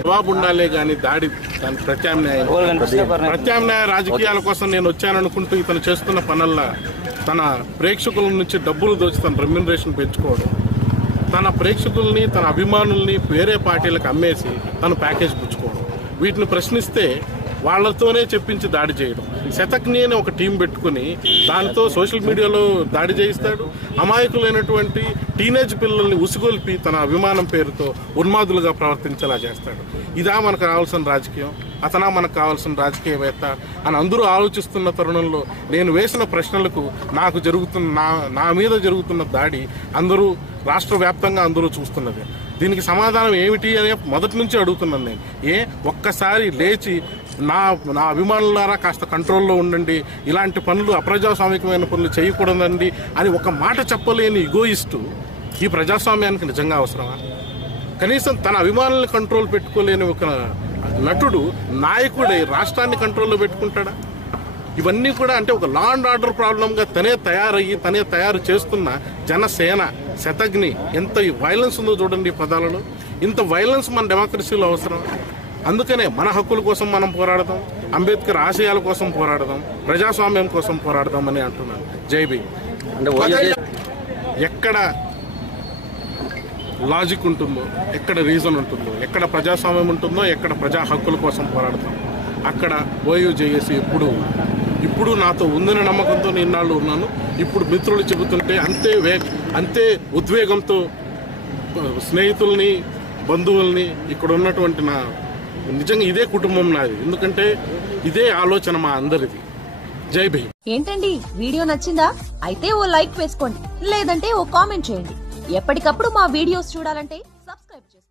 జవాబు ఉండాలే గాని దాడి దాని ప్రత్యామ్నాయం. ప్రత్యామ్నాయ రాజకీయాల కోసం నేను వచ్చాననుకుంటూ ఇతను చేస్తున్న పనుల్లో తన ప్రేక్షకుల నుంచి డబ్బులు దోచి తన రెమ్యునరేషన్ పెంచుకోవడం తన ప్రేక్షకుల్ని తన అభిమానుల్ని వేరే పార్టీలకు అమ్మేసి తను ప్యాకేజ్ పుచ్చుకోవడం వీటిని ప్రశ్నిస్తే వాళ్ళతోనే చెప్పించి దాడి చేయడం. శతక్ని అని ఒక టీం పెట్టుకుని దాంతో సోషల్ మీడియాలో దాడి చేయిస్తాడు. అమాయకులైనటువంటి టీనేజ్ పిల్లల్ని ఉసుగొల్పి తన అభిమానం పేరుతో ఉన్మాదులుగా ప్రవర్తించేలా చేస్తాడు. ఇదా మనకు రావాల్సిన రాజకీయం. అతనా మనకు కావాల్సిన రాజకీయవేత్త అని అందరూ ఆలోచిస్తున్న తరుణంలో నేను వేసిన ప్రశ్నలకు నాకు జరుగుతున్న నా నా మీద జరుగుతున్న దాడి అందరూ రాష్ట్ర వ్యాప్తంగా అందరూ చూస్తున్నది. దీనికి సమాధానం ఏమిటి అని మొదటి నుంచి అడుగుతున్నాను నేను. ఏ? ఒక్కసారి లేచి నా నా అభిమానులారా కాస్త కంట్రోల్లో ఉండండి. ఇలాంటి పనులు అప్రజాస్వామికమైన పనులు చేయకూడదండి అని ఒక మాట చెప్పలేని ఇగోయిస్టు ఈ ప్రజాస్వామ్యానికి నిజంగా అవసరమా? కనీసం తన అభిమానులను కంట్రోల్ పెట్టుకోలేని ఒక నటుడు నాయకుడై రాష్ట్రాన్ని కంట్రోల్లో పెట్టుకుంటాడా? ఇవన్నీ కూడా అంటే ఒక లా అండ్ ఆర్డర్ ప్రాబ్లంగా తనే తయారయ్యి తనే తయారు చేస్తున్న జనసేన శతగ్ని ఎంత వైలెన్స్ ఉందో చూడండి ఈ పదాలలో. ఇంత వైలెన్స్ మన డెమోక్రసీలో అవసరం అందుకనే మన హక్కుల కోసం మనం పోరాడదాం అంబేద్కర్ ఆశయాల కోసం పోరాడదాం ప్రజాస్వామ్యం కోసం పోరాడదాం అని అంటున్నాను. జై భీమ్. ఎక్కడ లాజిక్ ఉంటుందో ఎక్కడ రీజన్ ఉంటుందో ఎక్కడ ప్రజాస్వామ్యం ఉంటుందో ఎక్కడ ప్రజా హక్కుల కోసం పోరాడతాం. అక్కడ ఓయూ జేఏసీ ఎప్పుడు ఇప్పుడు నాతో ఉందని నమ్మకంతో నేను ఇన్నాళ్ళు ఉన్నాను. ఇప్పుడు మిత్రులు చెబుతుంటే అంతే వే అంతే ఉద్వేగంతో స్నేహితుల్ని బంధువుల్ని ఇక్కడ ఉన్నటువంటి నా నిజంగా ఇదే కుటుంబం నాది. ఎందుకంటే ఇదే ఆలోచన మా అందరిది. జై భీమ్. ఏంటండి? వీడియో నచ్చిందా? అయితే ఓ లైక్ వేసుకోండి. లేదంటే ఓ కామెంట్ చేయండి. ఎప్పటికప్పుడు మా వీడియోస్ చూడాలంటే సబ్స్క్రైబ్ చేసుకోండి.